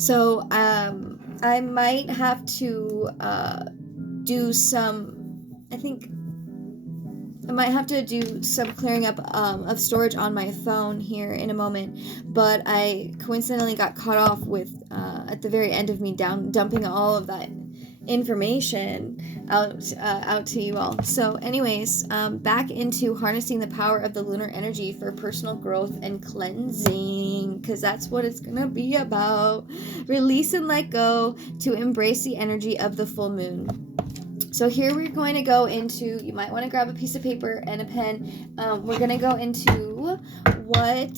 So I might have to do some, I think I might have to do some clearing up of storage on my phone here in a moment, but I coincidentally got caught off with at the very end of me dumping all of that information out to you all. So, anyways, back into harnessing the power of the lunar energy for personal growth and cleansing, because that's what it's gonna be about. Release and let go to embrace the energy of the full moon. So here we're going to go into, you might want to grab a piece of paper and a pen. We're going to go into what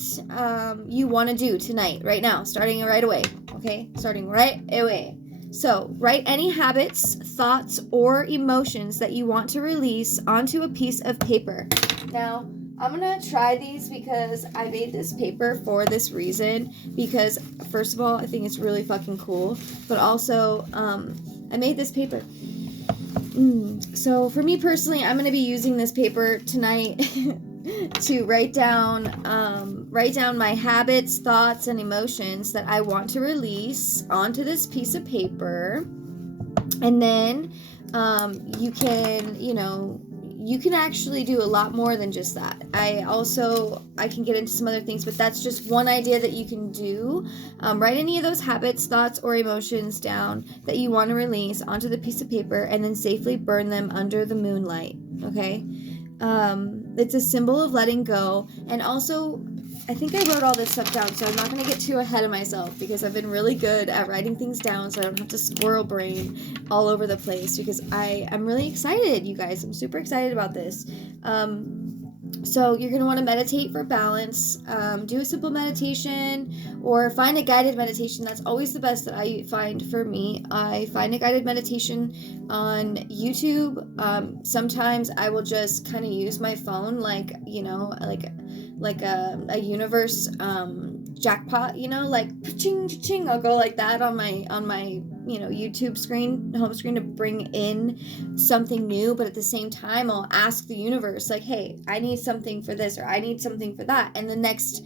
you want to do tonight, right now, starting right away. Okay, starting right away. So write any habits, thoughts, or emotions that you want to release onto a piece of paper. Now, I'm going to try these because I made this paper for this reason. Because, first of all, I think it's really fucking cool. But also, I made this paper. So for me personally, I'm going to be using this paper tonight to write down my habits, thoughts, and emotions that I want to release onto this piece of paper. And then you can actually do a lot more than just that. I can get into some other things, but that's just one idea that you can do. Write any of those habits, thoughts, or emotions down that you want to release onto the piece of paper, and then safely burn them under the moonlight. Okay? It's a symbol of letting go. And also, I think I wrote all this stuff down, so I'm not going to get too ahead of myself because I've been really good at writing things down so I don't have to squirrel brain all over the place, because I'm really excited, you guys. I'm super excited about this. So you're going to want to meditate for balance. Do a simple meditation or find a guided meditation. That's always the best that I find for me. I find a guided meditation on YouTube. Sometimes I will just kind of use my phone like a universe jackpot, like ching ching. I'll go like that on my YouTube screen, home screen, to bring in something new, but at the same time I'll ask the universe, like, hey, I need something for this, or I need something for that, and the next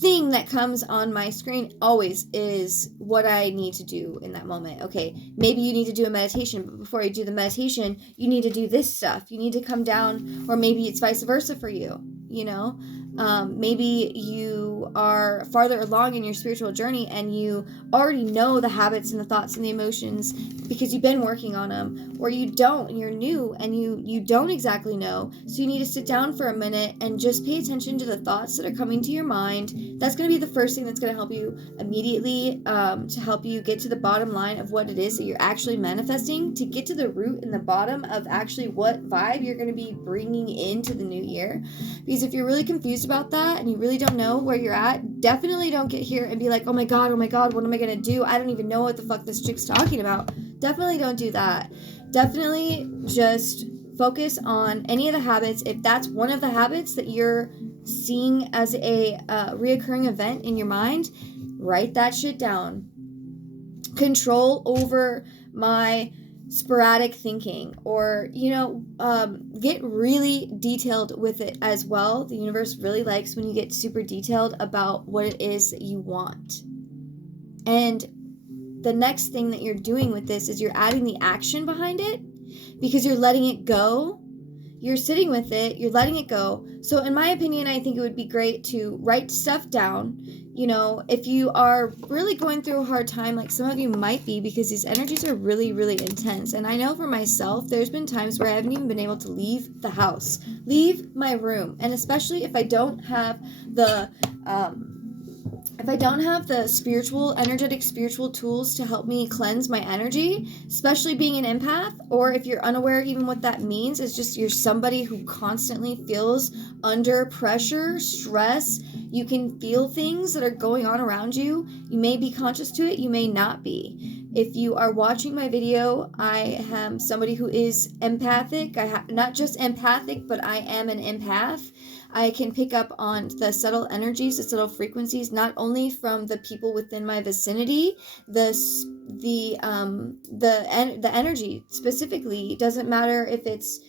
thing that comes on my screen always is what I need to do in that moment. Okay, maybe you need to do a meditation, but before you do the meditation, you need to do this stuff. You need to come down, or maybe it's vice versa for you, maybe you are farther along in your spiritual journey and you already know the habits and the thoughts and the emotions because you've been working on them, or you don't and you're new and you don't exactly know. So you need to sit down for a minute and just pay attention to the thoughts that are coming to your mind. That's going to be the first thing that's going to help you immediately, to help you get to the bottom line of what it is that you're actually manifesting, to get to the root and the bottom of actually what vibe you're going to be bringing into the new year. Because if you're really confused about that and you really don't know where you're at, definitely don't get here and be like, oh my god, what am I gonna do? I don't even know what the fuck this chick's talking about. Definitely don't do that. Definitely just focus on any of the habits. If that's one of the habits that you're seeing as a reoccurring event in your mind, write that shit down. Control over my sporadic thinking, or get really detailed with it as well. The universe really likes when you get super detailed about what it is that you want. And the next thing that you're doing with this is you're adding the action behind it, because you're letting it go. You're sitting with it, you're letting it go. So in my opinion, I think it would be great to write stuff down. If you are really going through a hard time, like some of you might be, because these energies are really, really intense. And I know for myself, there's been times where I haven't even been able to leave the house, leave my room. And especially if I don't have the energetic spiritual tools to help me cleanse my energy, especially being an empath, or if you're unaware even what that means, is just you're somebody who constantly feels under pressure, stress. You can feel things that are going on around you. You may be conscious to it, you may not be. If you are watching my video, I am somebody who is empathic. Not just empathic, but I am an empath. I can pick up on the subtle energies, the subtle frequencies, not only from the people within my vicinity, the energy specifically. It doesn't matter if it's,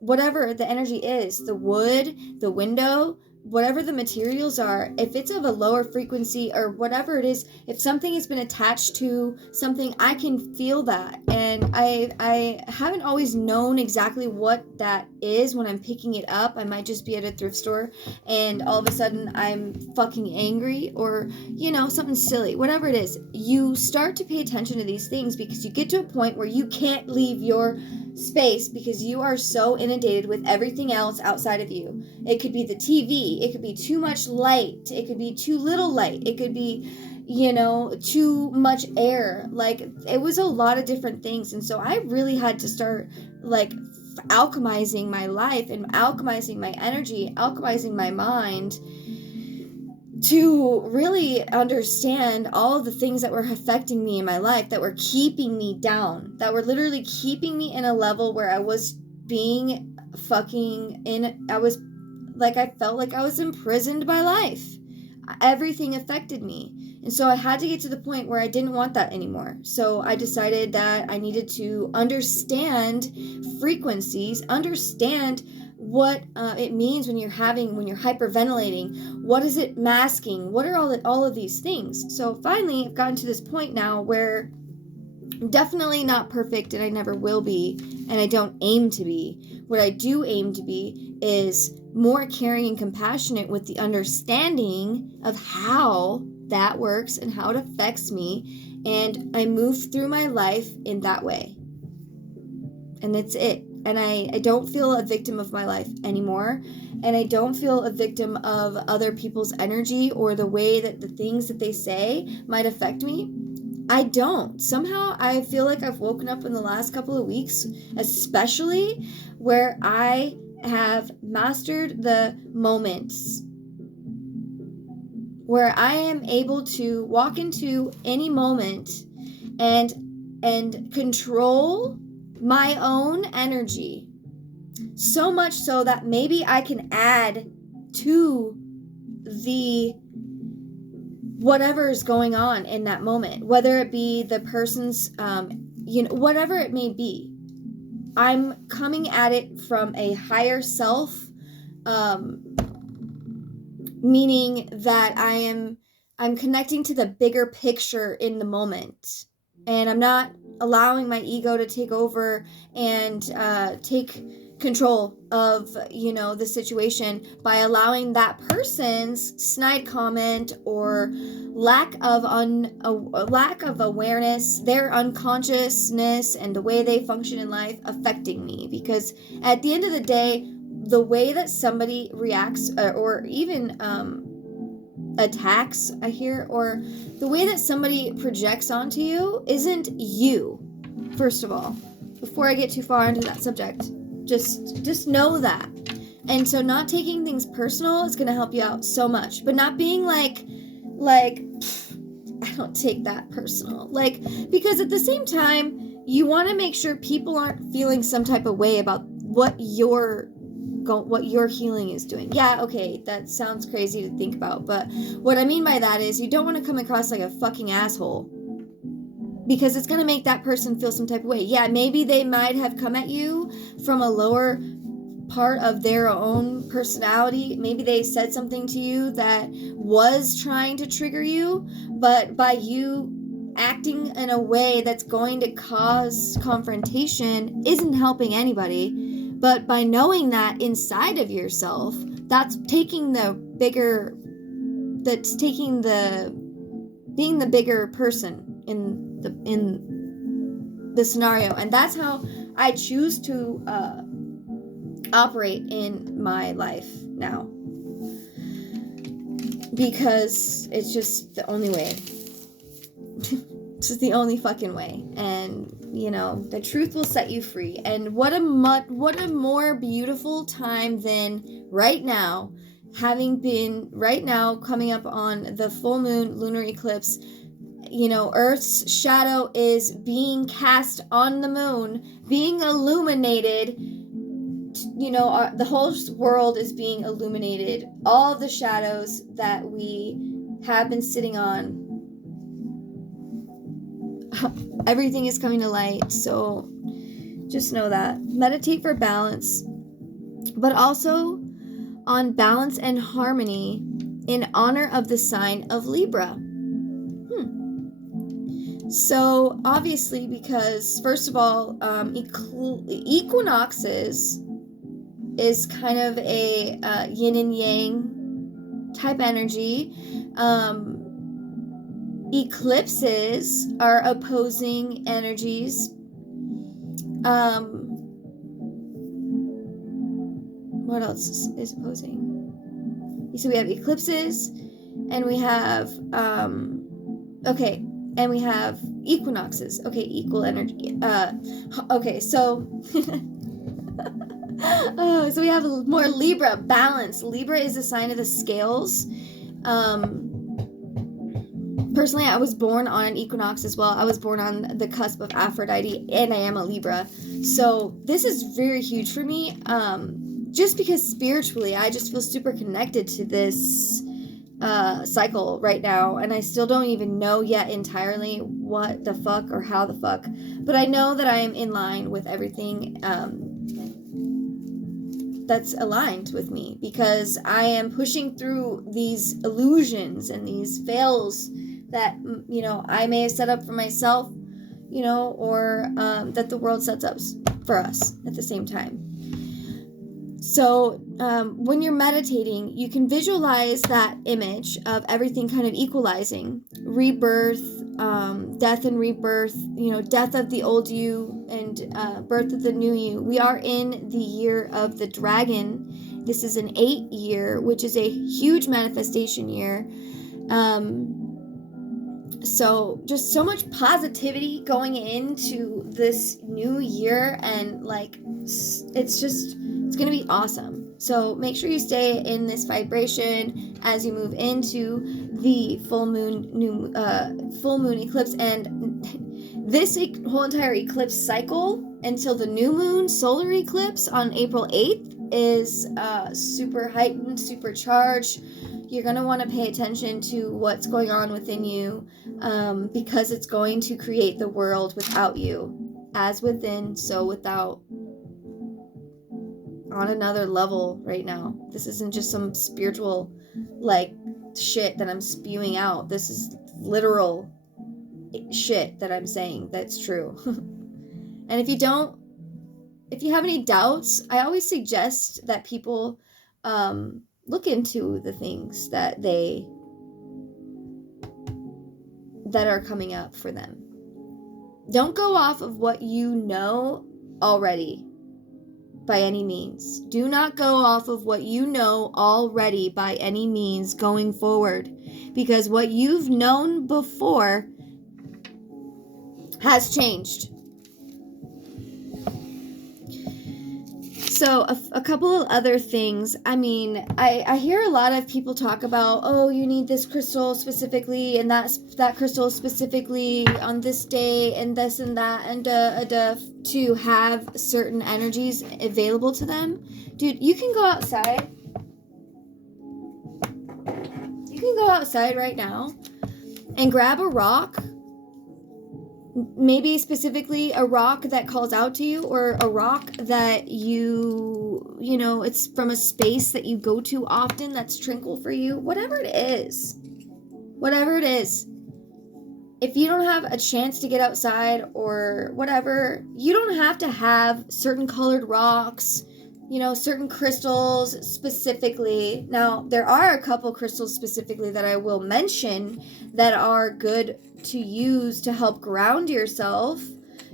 whatever the energy is, the wood, the window, whatever the materials are, if it's of a lower frequency or whatever it is, if something has been attached to something, I can feel that. And I haven't always known exactly what that is when I'm picking it up. I might just be at a thrift store and all of a sudden I'm fucking angry, or, you know, something silly, whatever it is. You start to pay attention to these things because you get to a point where you can't leave your space because you are so inundated with everything else outside of you. It could be the TV, it could be too much light, it could be too little light, it could be, you know, too much air. Like, it was a lot of different things. And so I really had to start, like, alchemizing my life and alchemizing my energy, alchemizing my mind, to really understand all of the things that were affecting me in my life, that were keeping me down, that were literally keeping me in a level where I was being I felt like I was imprisoned by life. Everything affected me. And so I had to get to the point where I didn't want that anymore. So I decided that I needed to understand frequencies, understand what it means when you're hyperventilating. What is it masking? What are all of these things? So finally, I've gotten to this point now where I'm definitely not perfect, and I never will be, and I don't aim to be. What I do aim to be is more caring and compassionate with the understanding of how that works and how it affects me, and I move through my life in that way. And that's it. And I don't feel a victim of my life anymore. And I don't feel a victim of other people's energy or the way that the things that they say might affect me. I don't. Somehow I feel like I've woken up in the last couple of weeks, especially, where I have mastered the moments where I am able to walk into any moment and control my own energy, so much so that maybe I can add to the whatever is going on in that moment, whether it be the person's whatever it may be. I'm coming at it from a higher self, meaning that I'm connecting to the bigger picture in the moment, and I'm not allowing my ego to take over and take control of, the situation by allowing that person's snide comment or lack of awareness, their unconsciousness, and the way they function in life affecting me. Because at the end of the day, the way that somebody reacts or even attacks, I hear, or the way that somebody projects onto you isn't you. First of all, before I get too far into that subject, just know that. And so not taking things personal is going to help you out so much, but not being like I don't take that personal, because at the same time you want to make sure people aren't feeling some type of way about what your healing is doing. Yeah, okay, that sounds crazy to think about, but what I mean by that is you don't want to come across like a fucking asshole, because it's going to make that person feel some type of way. Yeah, maybe they might have come at you from a lower part of their own personality. Maybe they said something to you that was trying to trigger you, but by you acting in a way that's going to cause confrontation isn't helping anybody. But by knowing that inside of yourself, being the bigger person in the scenario. And that's how I choose to operate in my life now, because it's just the only way. It's just the only fucking way. And the truth will set you free. And what a more beautiful time than right now, coming up on the full moon lunar eclipse. Earth's shadow is being cast on the moon, being illuminated. The whole world is being illuminated. All of the shadows that we have been sitting on, everything is coming to light. So just know that. Meditate for balance, but also on balance and harmony in honor of the sign of Libra. So obviously, because first of all, equinoxes is kind of a yin and yang type energy. Eclipses are opposing energies. What else is opposing? So we have eclipses, and we have and we have equinoxes. Okay, equal energy. So so we have more Libra, balance. Libra is a sign of the scales. Personally, I was born on an equinox as well. I was born on the cusp of Aphrodite, and I am a Libra. So this is very huge for me. Just because spiritually, I just feel super connected to this cycle right now, and I still don't even know yet entirely what the fuck or how the fuck, but I know that I am in line with everything that's aligned with me, because I am pushing through these illusions and these veils that, I may have set up for myself, or that the world sets up for us at the same time. So when you're meditating, you can visualize that image of everything kind of equalizing. Rebirth, death and rebirth, death of the old you and birth of the new you. We are in the year of the dragon. This is an 8 year, which is a huge manifestation year. So just so much positivity going into this new year, and it's going to be awesome. So make sure you stay in this vibration as you move into the full moon eclipse, and this whole entire eclipse cycle until the new moon solar eclipse on April 8th is super heightened, super charged. You're going to want to pay attention to what's going on within you, because it's going to create the world without you. As within, so without. On another level right now. This isn't just some spiritual shit that I'm spewing out. This is literal shit that I'm saying that's true. And if you have any doubts, I always suggest that people look into the things that are coming up for them. Don't go off of what you know already by any means. Do not go off of what you know already by any means going forward, because what you've known before has changed. So a couple of other things. I mean, I hear a lot of people talk about, oh, you need this crystal specifically, and that crystal specifically on this day, and this and that, and to have certain energies available to them. Dude, you can go outside. You can go outside right now and grab a rock. Maybe specifically a rock that calls out to you, or a rock that it's from a space that you go to often that's tranquil for you. Whatever it is. If you don't have a chance to get outside or whatever, you don't have to have certain colored rocks, certain crystals specifically. Now, there are a couple crystals specifically that I will mention that are good to use to help ground yourself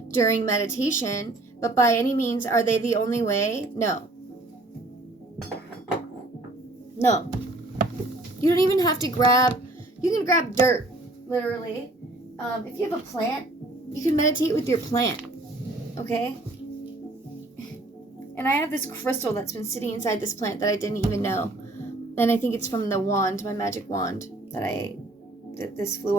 during meditation, but by any means, are they the only way? No. You don't even have to you can grab dirt, literally. If you have a plant, you can meditate with your plant, okay? And I have this crystal that's been sitting inside this plant that I didn't even know. And I think it's from the wand, my magic wand, that this flew off.